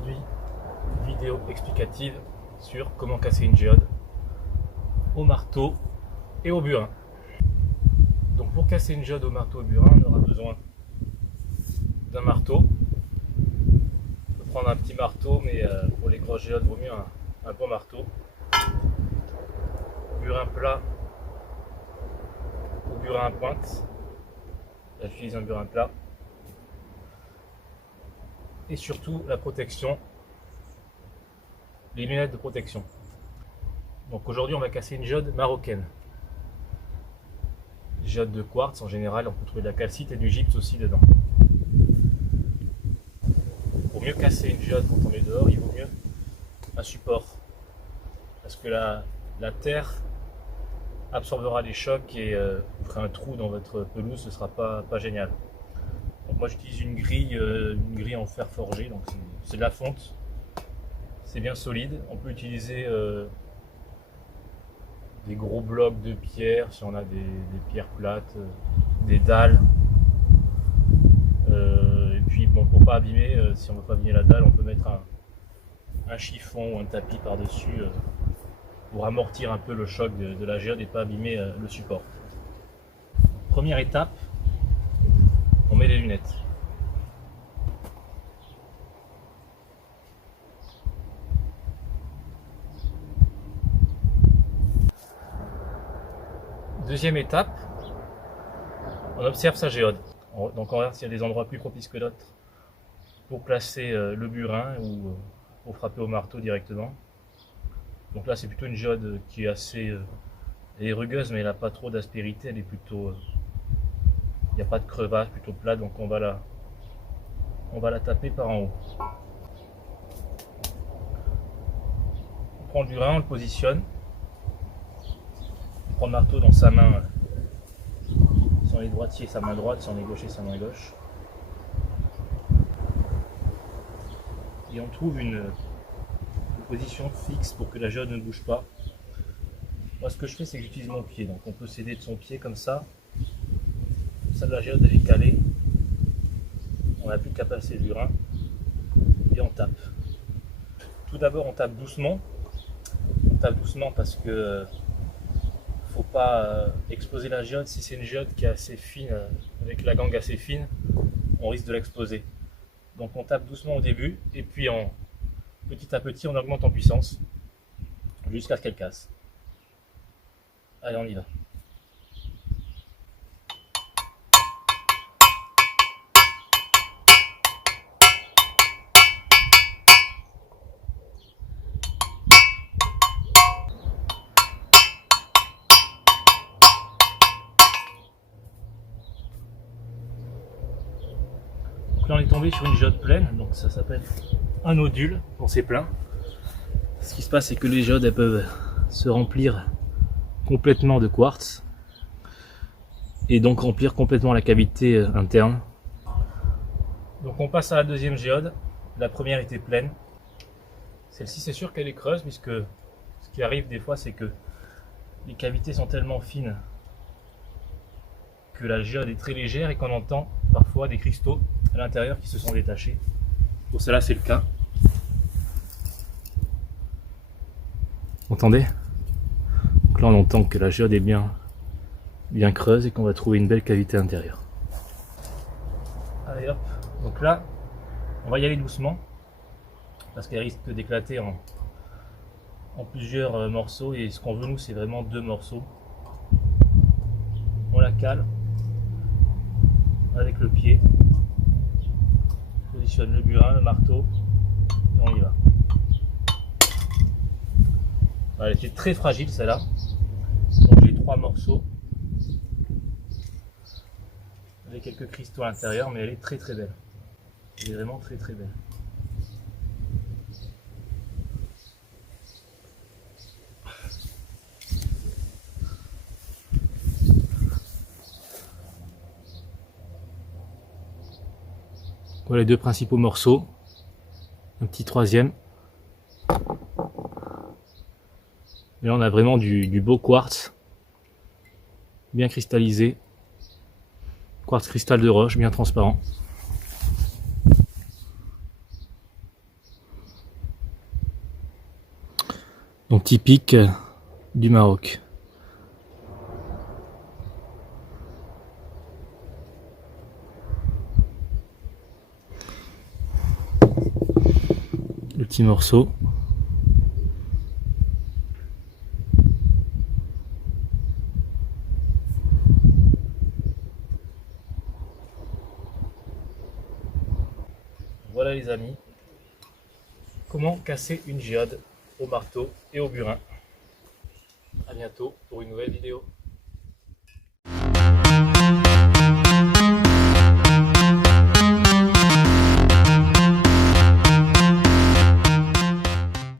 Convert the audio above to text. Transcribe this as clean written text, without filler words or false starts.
aujourd'hui vidéo explicative sur comment casser une géode au marteau et au burin. Donc pour casser une géode au marteau et au burin, on aura besoin d'un marteau. On peut prendre un petit marteau, mais pour les grosses géodes, il vaut mieux un bon marteau. Burin plat ou burin à pointe. Là, j'utilise un burin plat. Et surtout la protection, les lunettes de protection. Donc aujourd'hui on va casser une géode marocaine. Géode de quartz en général, on peut trouver de la calcite et du gypse aussi dedans. Pour mieux casser une géode quand on est dehors, il vaut mieux un support. Parce que la terre absorbera les chocs et vous ferez un trou dans votre pelouse, ce ne sera pas génial. Donc moi j'utilise une grille en fer forgé, donc c'est de la fonte, c'est bien solide. On peut utiliser des gros blocs de pierre si on a des pierres plates, des dalles. Et puis bon, pour pas abîmer, si on ne veut pas abîmer la dalle, on peut mettre un chiffon ou un tapis par-dessus pour amortir un peu le choc de la géode et pas abîmer le support. Première étape, on met les lunettes. Deuxième étape, on observe sa géode. Donc on regarde s'il y a des endroits plus propices que d'autres pour placer le burin ou pour frapper au marteau directement. Donc là c'est plutôt une géode qui est assez elle est rugueuse, mais elle n'a pas trop d'aspérité, elle est plutôt il n'y a pas de crevasse, plutôt plate, donc on va la taper par en haut. On prend le burin, on le positionne. On prend le marteau dans sa main, si on est droitier, sa main droite, si on est gaucher, sa main gauche. Et on trouve une position fixe pour que la géode ne bouge pas. Moi ce que je fais, c'est que j'utilise mon pied, donc on peut s'aider de son pied comme ça. Ça, la géode elle est calée, on n'a plus qu'à passer le burin et on tape. Tout d'abord on tape doucement parce que faut pas exploser la géode. Si c'est une géode qui est assez fine, avec la gangue assez fine, on risque de l'exploser. Donc on tape doucement au début et puis petit à petit on augmente en puissance jusqu'à ce qu'elle casse. Allez, on y va. Là on est tombé sur une géode pleine, donc ça s'appelle un nodule quand c'est plein. Ce qui se passe, c'est que les géodes elles peuvent se remplir complètement de quartz et donc remplir complètement la cavité interne. Donc on passe à la deuxième géode. La première était pleine. Celle-ci c'est sûr qu'elle est creuse, puisque ce qui arrive des fois c'est que les cavités sont tellement fines que la géode est très légère et qu'on entend parfois des cristaux à l'intérieur qui se sont détachés. Pour cela c'est le cas. Vous entendez? Donc là on entend que la géode est bien creuse et qu'on va trouver une belle cavité intérieure. Allez hop, donc là on va y aller doucement parce qu'elle risque d'éclater en plusieurs morceaux, et ce qu'on veut nous c'est vraiment 2 morceaux. On la cale avec le pied, on positionne le burin, le marteau et on y va. Elle était très fragile celle-là, donc j'ai 3 morceaux avec quelques cristaux à l'intérieur, mais elle est très très belle. Elle est vraiment très très belle. Voilà les 2 principaux morceaux, un petit troisième. Et là on a vraiment du beau quartz, bien cristallisé, quartz cristal de roche, bien transparent. donc typique du Maroc. Le petit morceau. Voilà les amis, comment casser une géode au marteau et au burin. A bientôt pour une nouvelle vidéo.